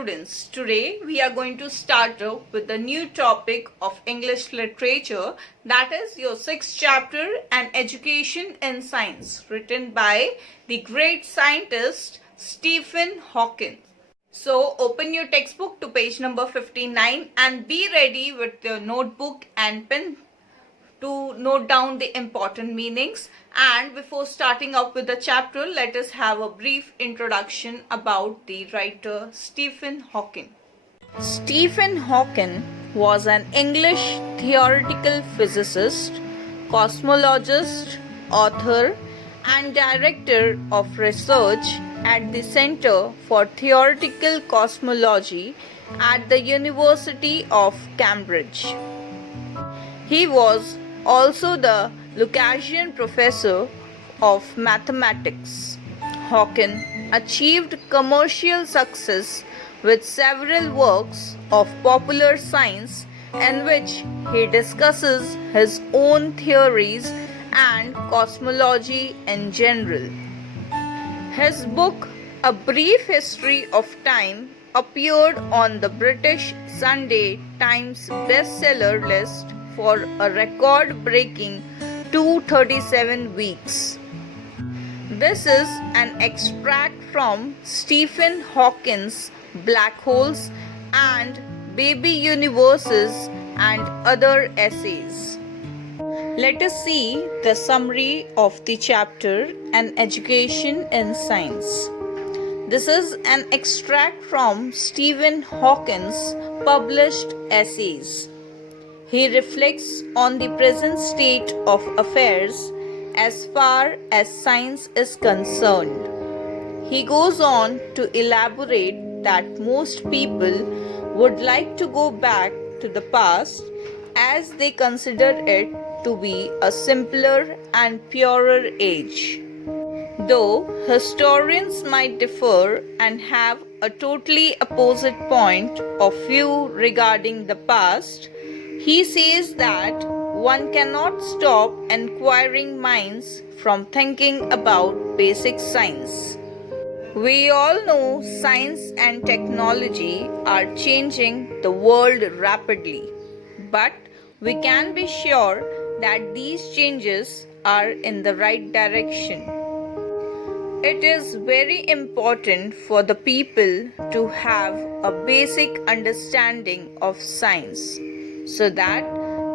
students, today we are going to start with the new topic of English literature, that is your 6th chapter, An Education in Science, written by the great scientist Stephen Hawking. So open your textbook to page number 59 and be ready with your notebook and pen to note down the important meanings. And before starting up with the chapter, let us have a brief introduction about the writer Stephen Hawking. Stephen Hawking was an English theoretical physicist, cosmologist, author, and director of research at the Center for Theoretical Cosmology at the University of Cambridge. He was also the Lucasian Professor of Mathematics. Hawking achieved commercial success with several works of popular science in which he discusses his own theories and cosmology in general. His book, A Brief History of Time, appeared on the British Sunday Times bestseller list for a record-breaking 237 weeks. This is an extract from Stephen Hawking's Black Holes and Baby Universes and other essays. Let us see the summary of the chapter, An Education in Science. This is an extract from Stephen Hawking's published essays. He reflects on the present state of affairs as far as science is concerned. He goes on to elaborate that most people would like to go back to the past as they consider it to be a simpler and purer age. Though historians might differ and have a totally opposite point of view regarding the past, he says that one cannot stop inquiring minds from thinking about basic science. We all know science and technology are changing the world rapidly, but we can be sure that these changes are in the right direction. It is very important for the people to have a basic understanding of science so that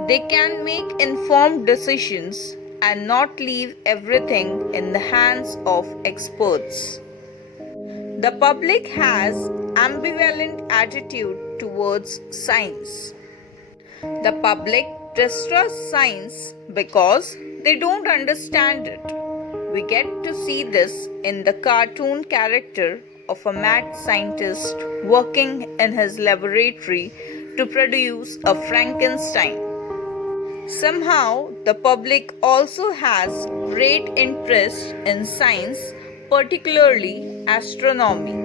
they can make informed decisions and not leave everything in the hands of experts. The public has ambivalent attitude towards science. The public distrust science because they don't understand it. We get to see this in the cartoon character of a mad scientist working in his laboratory to produce a Frankenstein. Somehow, the public also has great interest in science, particularly astronomy.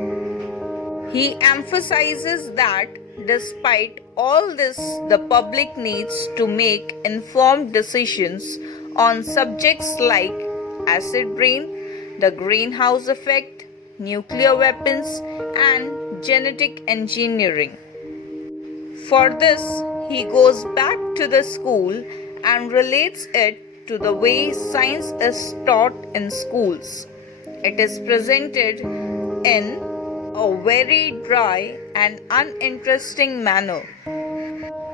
He emphasizes that despite all this, the public needs to make informed decisions on subjects like acid rain, the greenhouse effect, nuclear weapons, and genetic engineering. For this, he goes back to the school and relates it to the way science is taught in schools. It is presented in a very dry and uninteresting manner.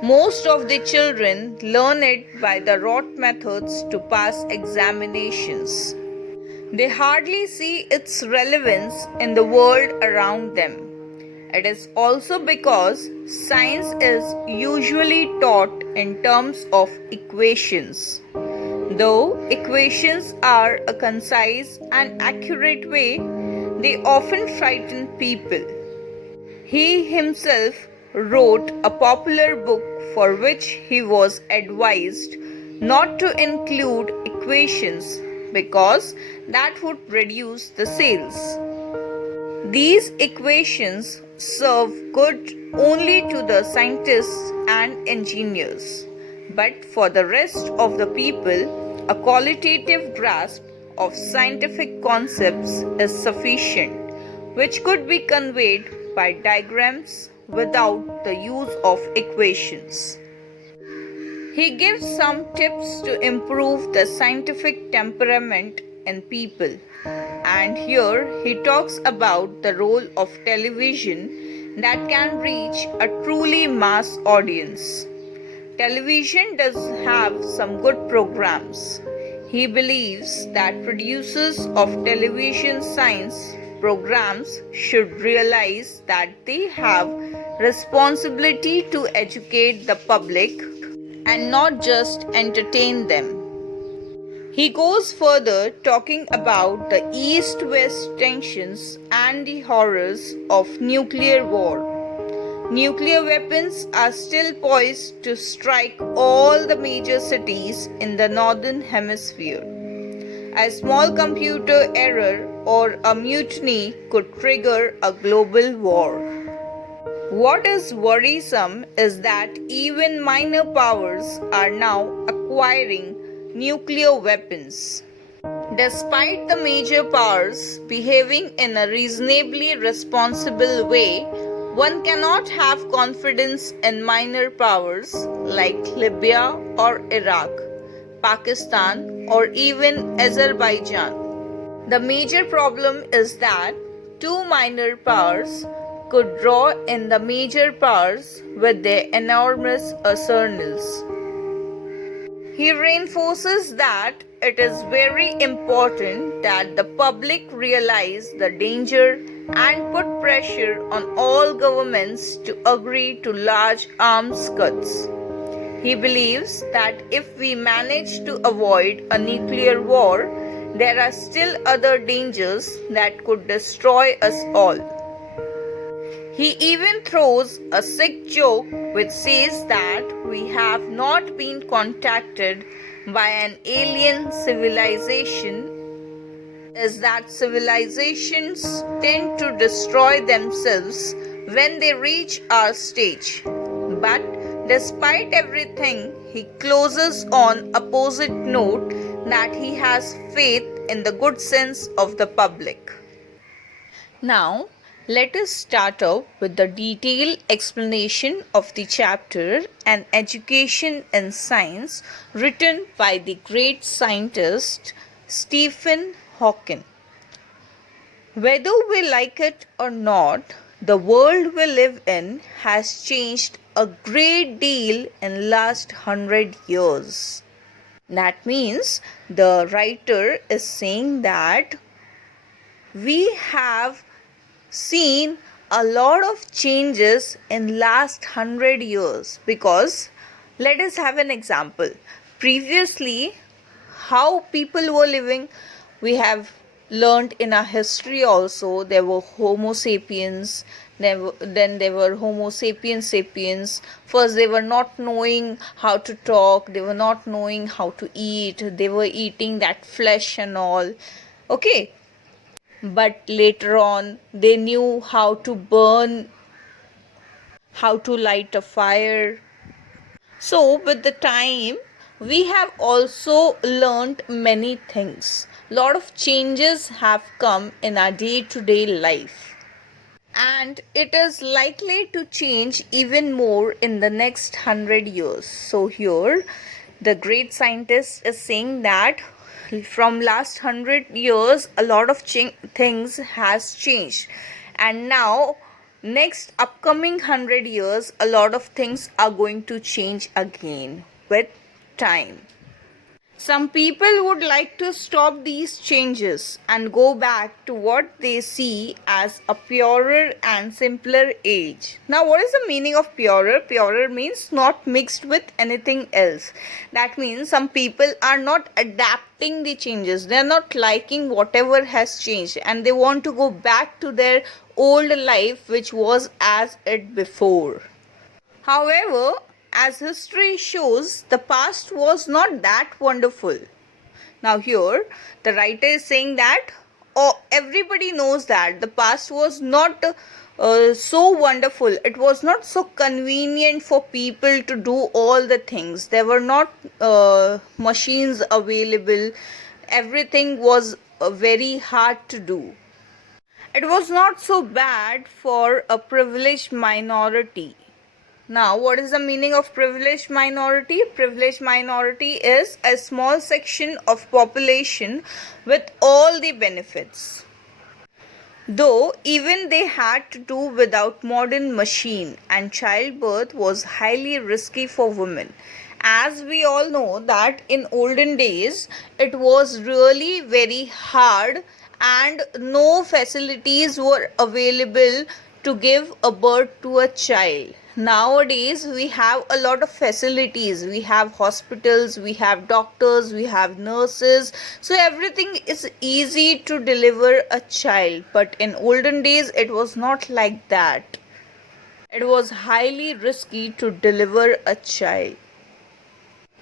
Most of the children learn it by the rote methods to pass examinations. They hardly see its relevance in the world around them. It is also because science is usually taught in terms of equations. Though equations are a concise and accurate way, they often frighten people. He himself wrote a popular book for which he was advised not to include equations because that would reduce the sales. These equations serve good only to the scientists and engineers, but for the rest of the people, a qualitative grasp of scientific concepts is sufficient, which could be conveyed by diagrams without the use of equations. He gives some tips to improve the scientific temperament in people. And here he talks about the role of television that can reach a truly mass audience. Television does have some good programs. He believes that producers of television science programs should realize that they have responsibility to educate the public and not just entertain them. He goes further talking about the East-West tensions and the horrors of nuclear war. Nuclear weapons are still poised to strike all the major cities in the northern hemisphere. A small computer error or a mutiny could trigger a global war. What is worrisome is that even minor powers are now acquiring nuclear weapons. Despite the major powers behaving in a reasonably responsible way, one cannot have confidence in minor powers like Libya or Iraq, Pakistan, or even Azerbaijan. The major problem is that two minor powers could draw in the major powers with their enormous arsenals. He reinforces that it is very important that the public realize the danger and put pressure on all governments to agree to large arms cuts. He believes that if we manage to avoid a nuclear war, there are still other dangers that could destroy us all. He even throws a sick joke which says that we have not been contacted by an alien civilization, is that civilizations tend to destroy themselves when they reach our stage. But despite everything, he closes on opposite note that he has faith in the good sense of the public. Now, let us start off with the detailed explanation of the chapter An Education in Science, written by the great scientist Stephen Hawking. Whether we like it or not, the world we live in has changed a great deal in last 100 years. That means the writer is saying that we have seen a lot of changes in last 100 years, because let us have an example. Previously, how people were living, we have learned in our history also. There were Homo sapiens, then there were Homo sapiens sapiens. First they were not knowing how to talk, they were not knowing how to eat, they were eating that flesh and all. Okay, but later on they knew how to burn, how to light a fire. So with the time we have also learned many things. Lot of changes have come in our day-to-day life, and it is likely to change even more in the next 100 years. So here the great scientist is saying that from last 100 years a lot of things has changed, and now next upcoming 100 years a lot of things are going to change again with time. Some people would like to stop these changes and go back to what they see as a purer and simpler age. Now, what is the meaning of purer? Purer means not mixed with anything else. That means some people are not adapting the changes. They are not liking whatever has changed, and they want to go back to their old life which was as it before. However, as history shows, the past was not that wonderful. Now here, the writer is saying that everybody knows that the past was not so wonderful. It was not so convenient for people to do all the things. There were not machines available. Everything was very hard to do. It was not so bad for a privileged minority. Now, what is the meaning of privileged minority? Privileged minority is a small section of population with all the benefits. Though even they had to do without modern machine, and childbirth was highly risky for women. As we all know that in olden days it was really very hard and no facilities were available to give a birth to a child. Nowadays we have a lot of facilities. We have hospitals, we have doctors, we have nurses, so everything is easy to deliver a child. But in olden days it was not like that. It was highly risky to deliver a child.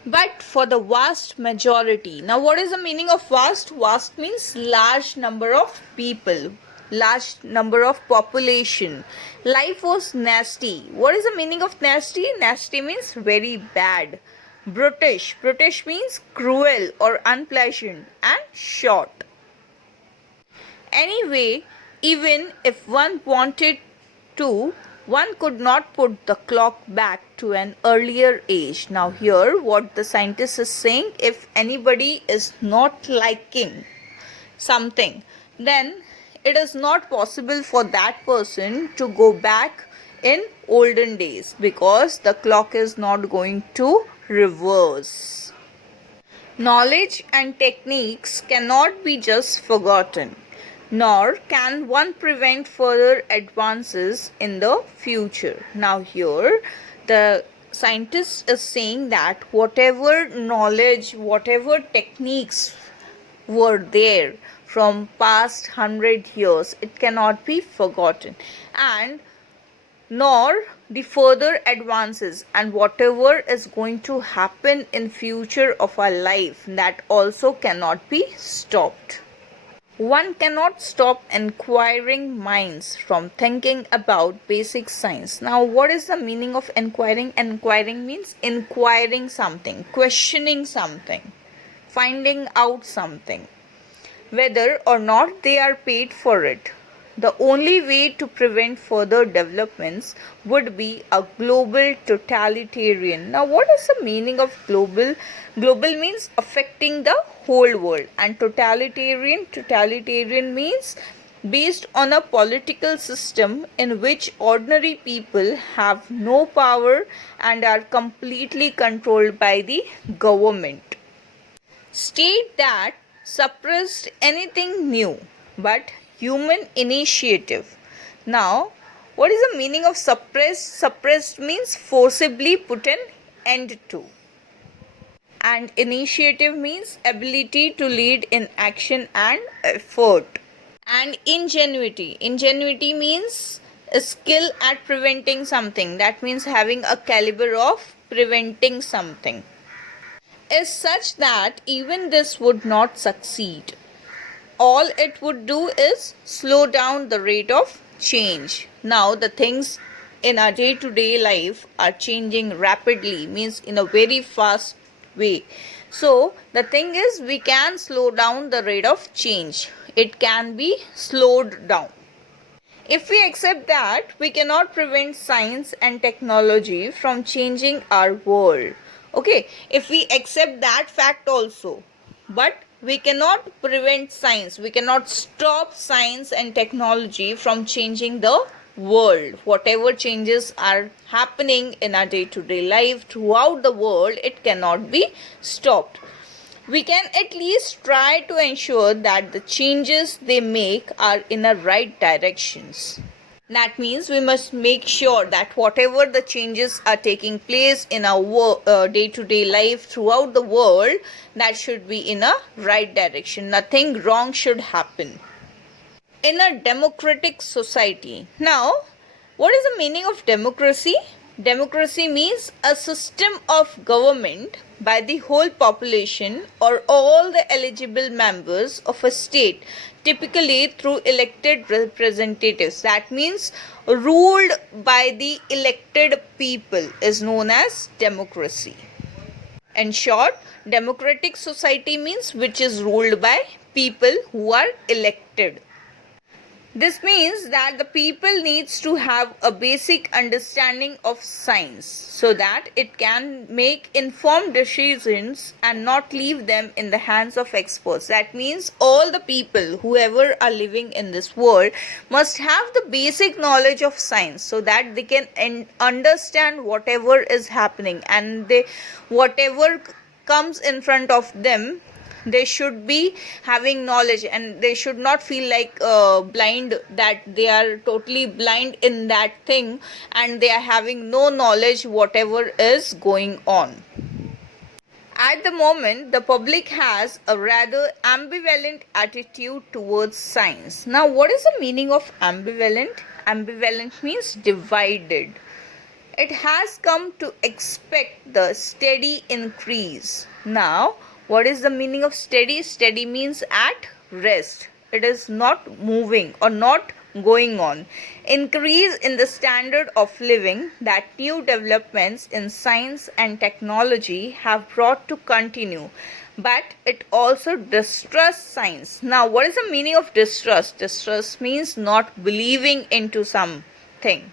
But for the vast majority, now what is the meaning of vast? Vast means large number of people, large number of population. Life was nasty. What is the meaning of nasty? Nasty means very bad. Brutish. Brutish means cruel or unpleasant. And short. Anyway, even if one wanted to, one could not put the clock back to an earlier age. Now here what the scientist is saying, if anybody is not liking something, then it is not possible for that person to go back in olden days, because the clock is not going to reverse. Knowledge and techniques cannot be just forgotten, nor can one prevent further advances in the future. Now here the scientist is saying that whatever knowledge, whatever techniques were there from past 100 years, it cannot be forgotten, and nor the further advances, and whatever is going to happen in future of our life, that also cannot be stopped. One cannot stop inquiring minds from thinking about basic science. Now, what is the meaning of inquiring? Inquiring means inquiring something, questioning something, finding out something, whether or not they are paid for it. The only way to prevent further developments would be a global totalitarian. Now, what is the meaning of global? Global means affecting the whole world, and totalitarian means based on a political system in which ordinary people have no power and are completely controlled by the government. State that suppressed anything new but human initiative. Now, what is the meaning of suppressed? Suppressed means forcibly put an end to. And initiative means ability to lead in action and effort. And ingenuity. Ingenuity means a skill at preventing something. That means having a caliber of preventing something. Is such that even this would not succeed. All it would do is slow down the rate of change. Now the things in our day-to-day life are changing rapidly, means in a very fast way. So the thing is, we can slow down the rate of change. It can be slowed down. If we accept that we cannot prevent science and technology from changing our world, okay, if we accept that fact also, but we cannot prevent science, we cannot stop science and technology from changing the world. Whatever changes are happening in our day-to-day life throughout the world, it cannot be stopped. We can at least try to ensure that the changes they make are in the right directions. That means we must make sure that whatever the changes are taking place in our day-to-day life throughout the world, that should be in a right direction. Nothing wrong should happen. In a democratic society. Now, what is the meaning of democracy? Democracy means a system of government by the whole population or all the eligible members of a state, typically through elected representatives. That means ruled by the elected people is known as democracy. In short, democratic society means which is ruled by people who are elected. This means that the people needs to have a basic understanding of science so that it can make informed decisions and not leave them in the hands of experts. That means all the people, whoever are living in this world, must have the basic knowledge of science so that they can understand whatever is happening, and whatever comes in front of them, they should be having knowledge, and they should not feel like blind, that they are totally blind in that thing and they are having no knowledge whatever is going on. At the moment, the public has a rather ambivalent attitude towards science. Now, what is the meaning of ambivalent? Ambivalent means divided. It has come to expect the steady increase. Now, what is the meaning of steady? Steady means at rest. It is not moving or not going on. Increase in the standard of living that new developments in science and technology have brought to continue. But it also distrusts science. Now, what is the meaning of distrust? Distrust means not believing into something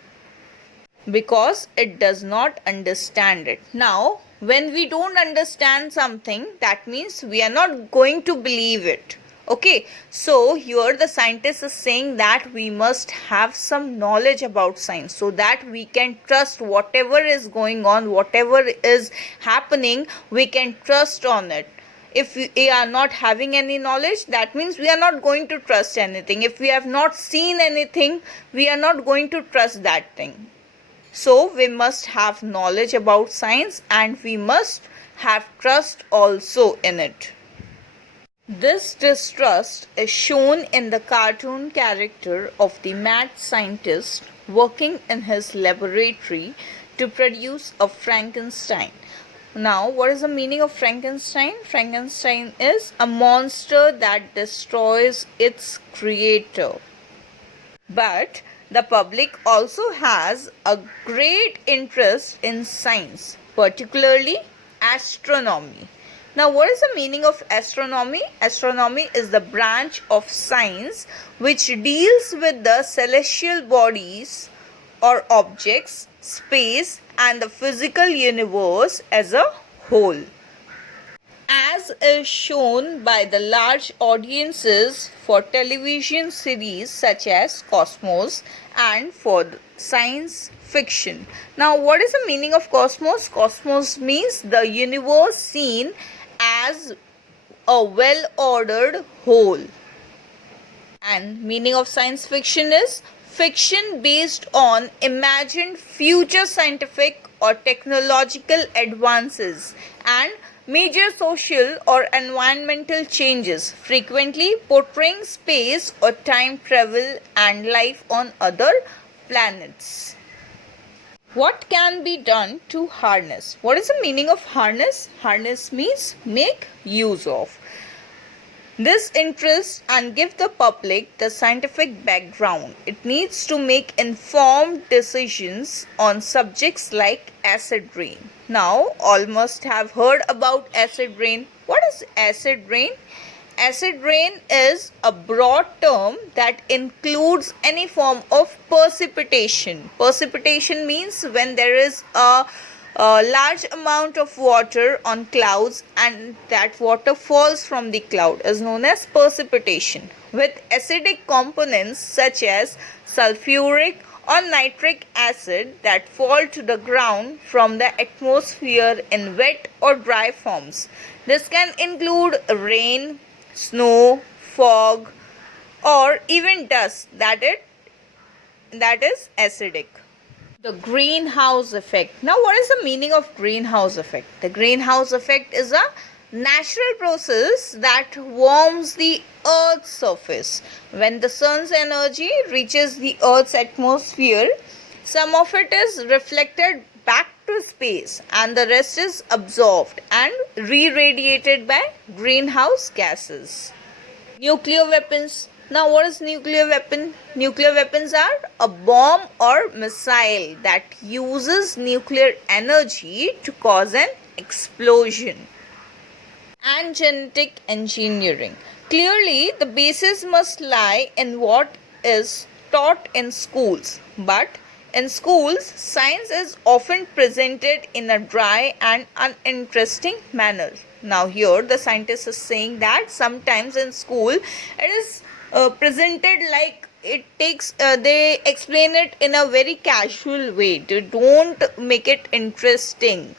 because it does not understand it. Now, when we don't understand something, that means we are not going to believe it. Okay, so here the scientist is saying that we must have some knowledge about science so that we can trust whatever is going on, whatever is happening, we can trust on it. If we are not having any knowledge, that means we are not going to trust anything. If we have not seen anything, we are not going to trust that thing. So we must have knowledge about science and we must have trust also in it. This distrust is shown in the cartoon character of the mad scientist working in his laboratory to produce a Frankenstein. Now, what is the meaning of Frankenstein? Frankenstein is a monster that destroys its creator. But the public also has a great interest in science, particularly astronomy. Now, what is the meaning of astronomy? Astronomy is the branch of science which deals with the celestial bodies or objects, space, and the physical universe as a whole. As is shown by the large audiences for television series such as Cosmos and for science fiction. Now, what is the meaning of Cosmos? Cosmos means the universe seen as a well-ordered whole. And meaning of science fiction is fiction based on imagined future scientific or technological advances and major social or environmental changes, frequently portraying space or time travel and life on other planets. What can be done to harness? What is the meaning of harness? Harness means make use of this interest and give the public the scientific background. It needs to make informed decisions on subjects like acid rain. Now, all must have heard about acid rain. What is acid rain? Acid rain is a broad term that includes any form of precipitation. Precipitation means when there is a large amount of water on clouds and that water falls from the cloud is known as precipitation, with acidic components such as sulfuric or nitric acid that fall to the ground from the atmosphere in wet or dry forms. This can include rain, snow, fog, or even dust that is acidic. The greenhouse effect. Now, what is the meaning of greenhouse effect? The greenhouse effect is a natural process that warms the Earth's surface. When the sun's energy reaches the Earth's atmosphere, some of it is reflected back to space and the rest is absorbed and re-radiated by greenhouse gases. Nuclear weapons. Now, what is nuclear weapon? Nuclear weapons are a bomb or missile that uses nuclear energy to cause an explosion. And genetic engineering. Clearly, the basis must lie in what is taught in schools, but in schools, science is often presented in a dry and uninteresting manner. Now, here the scientist is saying that sometimes in school it is presented like they explain it in a very casual way. They don't make it interesting.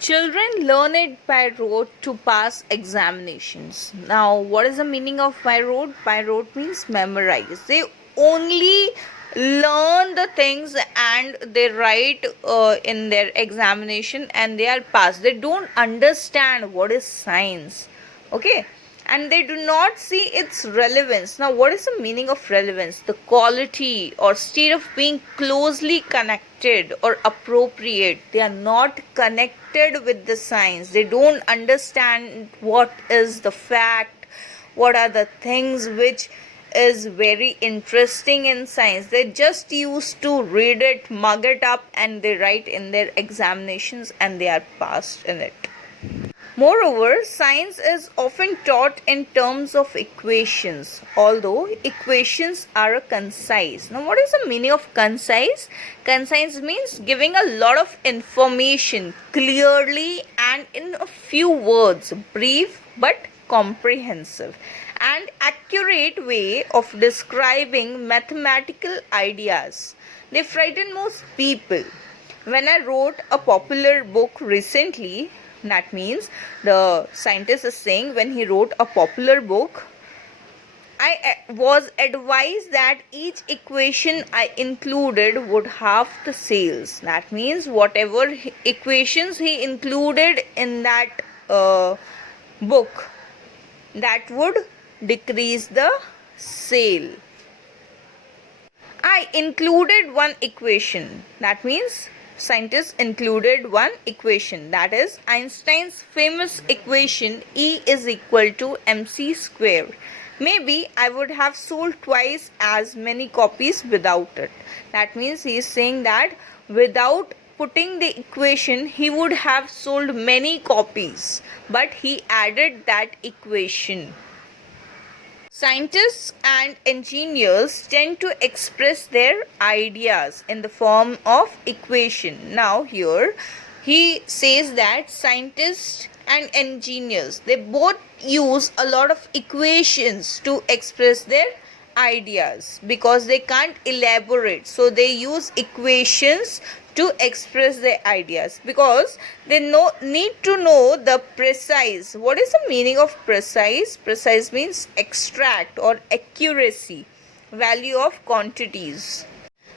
Children learn it by rote to pass examinations. Now, what is the meaning of by rote? By rote means memorize. They only learn the things and they write in their examination and they are passed. They don't understand what is science. Okay, and they do not see its relevance. Now, what is the meaning of relevance? The quality or state of being closely connected or appropriate. They are not connected with the science. They don't understand what is the fact, what are the things which is very interesting in science. They just used to read it, mug it up, and they write in their examinations and they are passed in it. Moreover, science is often taught in terms of equations, although equations are concise. Now, what is the meaning of concise? Concise means giving a lot of information clearly and in a few words, brief but comprehensive and accurate way of describing mathematical ideas. They frighten most people. When I wrote a popular book recently, that means the scientist is saying when he wrote a popular book, I was advised that each equation I included would halve the sales. That means whatever equations he included in that book, that would decrease the sale. I included one equation. That means scientists included one equation, that is Einstein's famous equation E is equal to mc square. Maybe I would have sold twice as many copies without it. That means he is saying that without putting the equation he would have sold many copies, but he added that equation. Scientists and engineers tend to express their ideas in the form of equation. Now here he says that scientists and engineers, they both use a lot of equations to express their ideas because they can't elaborate. So they use equations to express their ideas because they need to know the precise. What is the meaning of precise? Precise means extract or accuracy, value of quantities.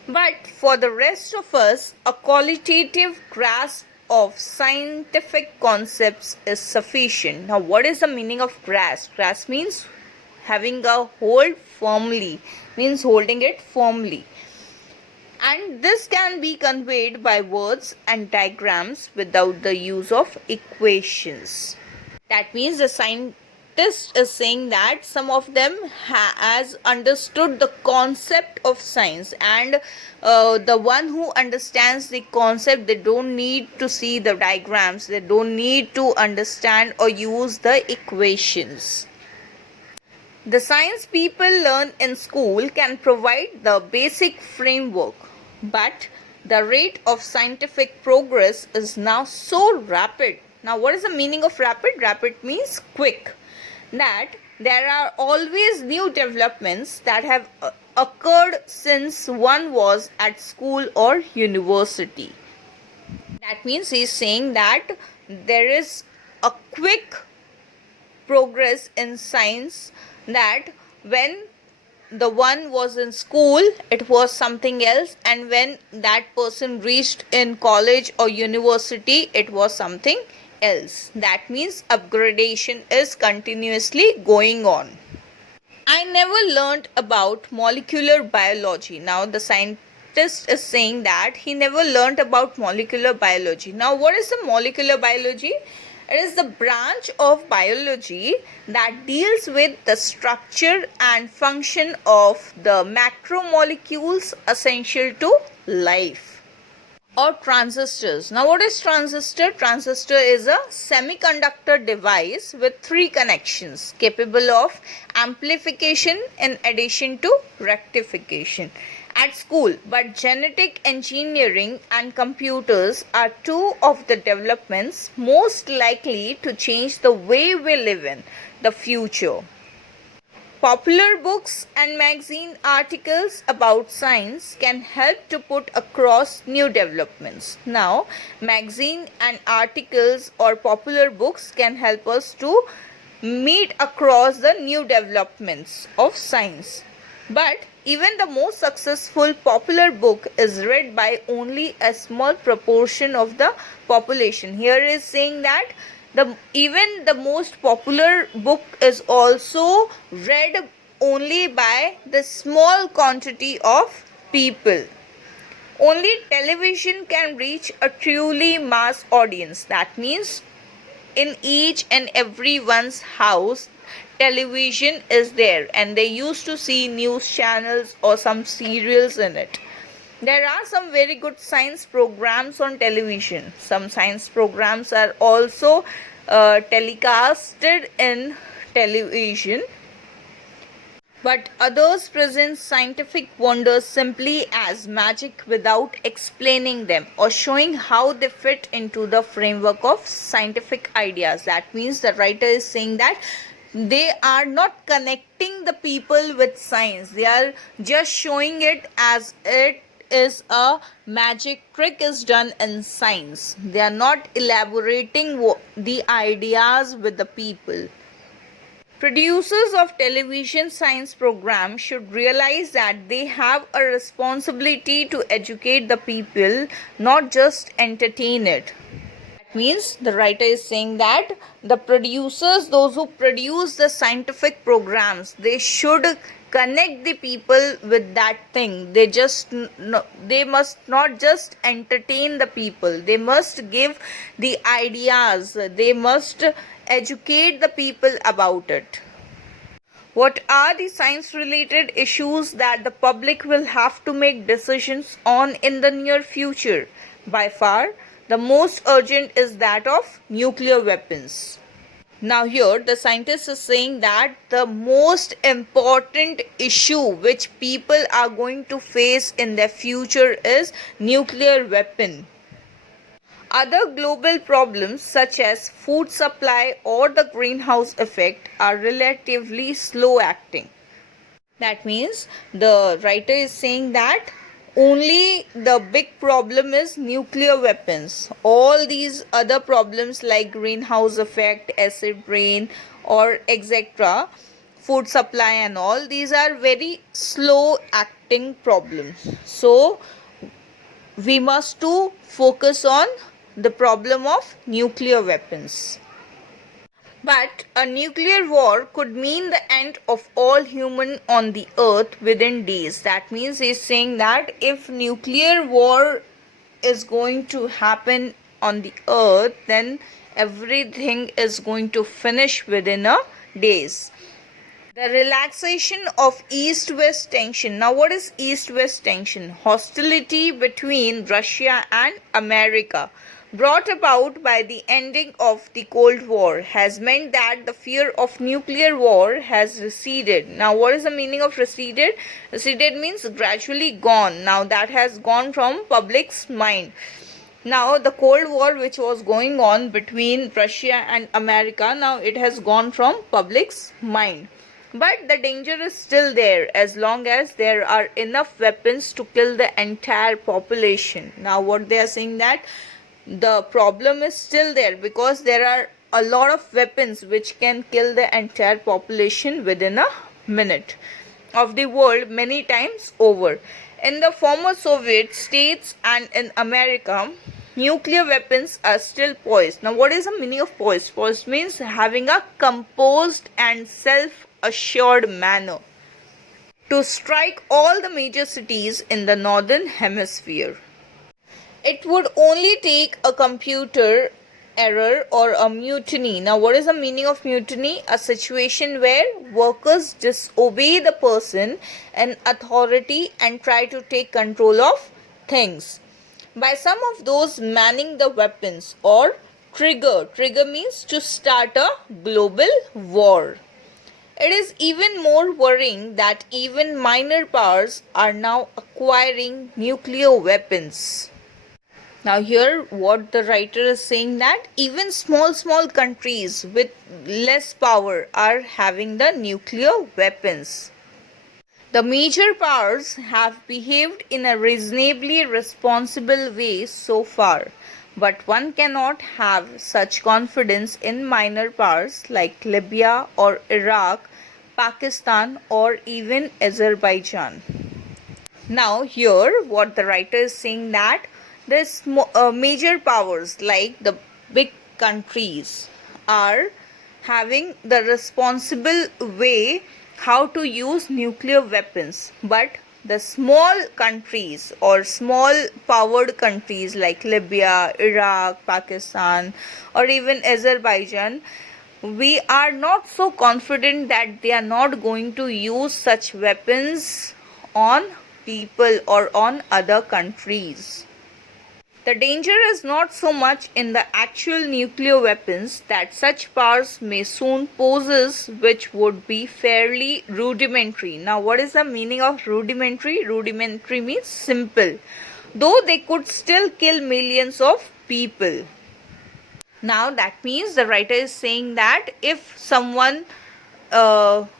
But for the rest of us, a qualitative grasp of scientific concepts is sufficient. Now, what is the meaning of grasp? Grasp means having a hold firmly, means holding it firmly. And this can be conveyed by words and diagrams without the use of equations. That means the scientist is saying that some of them has understood the concept of science, and the one who understands the concept, they don't need to see the diagrams, they don't need to understand or use the equations. The science people learn in school can provide the basic framework, but the rate of scientific progress is now so rapid. Now, what is the meaning of rapid? Rapid means quick. That there are always new developments that have occurred since one was at school or university. That means he is saying that there is a quick progress in science, that when the one was in school it was something else, and when that person reached in college or university it was something else. That means upgradation is continuously going on. I never learned about molecular biology. Now the scientist is saying that he never learned about molecular biology. Now what is the molecular biology? It is the branch of biology that deals with the structure and function of the macromolecules essential to life. or transistors. Now what is transistor? Transistor is a semiconductor device with three connections capable of amplification in addition to rectification at school. But genetic engineering and computers are two of the developments most likely to change the way we live in the future. Popular books and magazine articles about science can help to put across new developments. Now, magazine and articles or popular books can help us to meet across the new developments of science. But even the most successful popular book is read by only a small proportion of the population. Here is saying that even the most popular book is also read only by the small quantity of people. Only television can reach a truly mass audience. That means in each and everyone's house television is there, and they used to see news channels or some serials in it. There are some very good science programs on television. Some science programs are also telecasted in television, but others present scientific wonders simply as magic without explaining them or showing how they fit into the framework of scientific ideas. That means the writer is saying that they are not connecting the people with science. They are just showing it as it is a magic trick is done in science. They are not elaborating the ideas with the people. Producers of television science programs should realize that they have a responsibility to educate the people, not just entertain it. That means the writer is saying that the producers, those who produce the scientific programs, they should connect the people with that thing. They must not just entertain the people. They must give the ideas. They must educate the people about it. What are the science related issues that the public will have to make decisions on in the near future? By far, the most urgent is that of nuclear weapons. Now here the scientist is saying that the most important issue which people are going to face in their future is nuclear weapon. Other global problems such as food supply or the greenhouse effect are relatively slow acting. That means the writer is saying that only the big problem is nuclear weapons. All these other problems like greenhouse effect, acid rain or etc., food supply and all, these are very slow acting problems. So we must to focus on the problem of nuclear weapons. But a nuclear war could mean the end of all human on the earth within days. That means he's saying that if nuclear war is going to happen on the earth, then everything is going to finish within a days. The relaxation of East-West tension. Now what is East-West tension? Hostility between Russia and America, brought about by the ending of the Cold War, has meant that the fear of nuclear war has receded. Now what is the meaning of receded? Receded means gradually gone. Now that has gone from public's mind. Now the Cold War which was going on between Russia and America, now it has gone from public's mind. But the danger is still there as long as there are enough weapons to kill the entire population. Now what they are saying that the problem is still there because there are a lot of weapons which can kill the entire population within a minute of the world many times over. In the former Soviet states and in America, nuclear weapons are still poised. Now what is the meaning of poised? Poised means having a composed and self-assured manner to strike all the major cities in the northern hemisphere. It would only take a computer error or a mutiny. Now what is the meaning of mutiny? A situation where workers disobey the person and authority and try to take control of things. by some of those manning the weapons, or trigger. Trigger means to start a global war. It is even more worrying that even minor powers are now acquiring nuclear weapons. Now here what the writer is saying, that even small countries with less power are having the nuclear weapons. The major powers have behaved in a reasonably responsible way so far, but one cannot have such confidence in minor powers like Libya or Iraq, Pakistan or even Azerbaijan. Now here what the writer is saying, that the major powers like the big countries are having the responsible way how to use nuclear weapons, but the small countries or small powered countries like Libya, Iraq, Pakistan or even Azerbaijan, we are not so confident that they are not going to use such weapons on people or on other countries. The danger is not so much in the actual nuclear weapons that such powers may soon possess, which would be fairly rudimentary. Now, what is the meaning of rudimentary? Rudimentary means simple, though they could still kill millions of people. Now, that means the writer is saying that if someone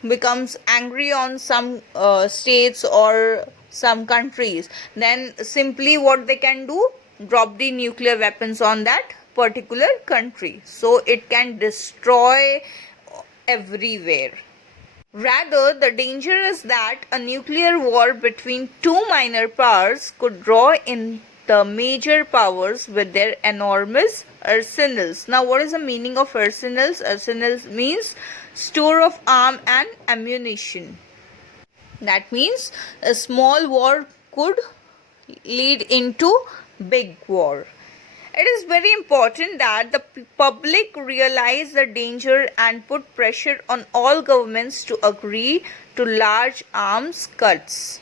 becomes angry on some states or some countries, then simply what they can do, drop the nuclear weapons on that particular country, so it can destroy everywhere. Rather, the danger is that a nuclear war between two minor powers could draw in the major powers with their enormous arsenals. Now, what is the meaning of arsenals? Arsenals means store of arm and ammunition. That means a small war could lead into big war. It is very important that the public realize the danger and put pressure on all governments to agree to large arms cuts.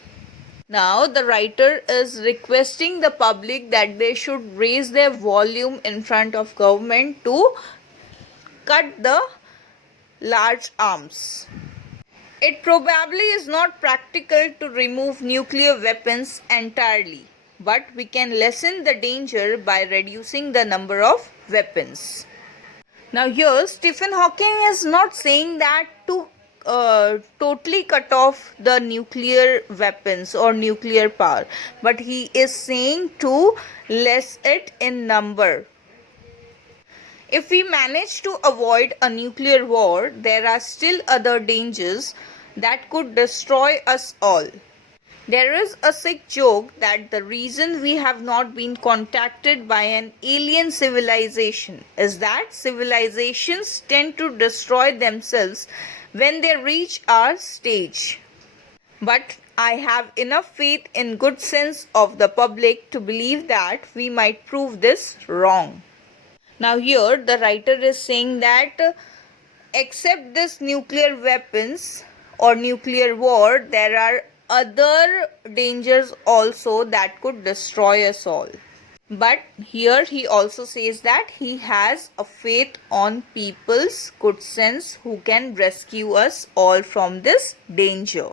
Now, the writer is requesting the public that they should raise their volume in front of government to cut the large arms. It probably is not practical to remove nuclear weapons entirely, but we can lessen the danger by reducing the number of weapons. Now here Stephen Hawking is not saying that to totally cut off the nuclear weapons or nuclear power, but he is saying to less it in number. If we manage to avoid a nuclear war, there are still other dangers that could destroy us all. There is a sick joke that the reason we have not been contacted by an alien civilization is that civilizations tend to destroy themselves when they reach our stage. But I have enough faith in good sense of the public to believe that we might prove this wrong. Now here the writer is saying that except this nuclear weapons or nuclear war, there are other dangers also that could destroy us all. But here he also says that he has a faith on people's good sense who can rescue us all from this danger.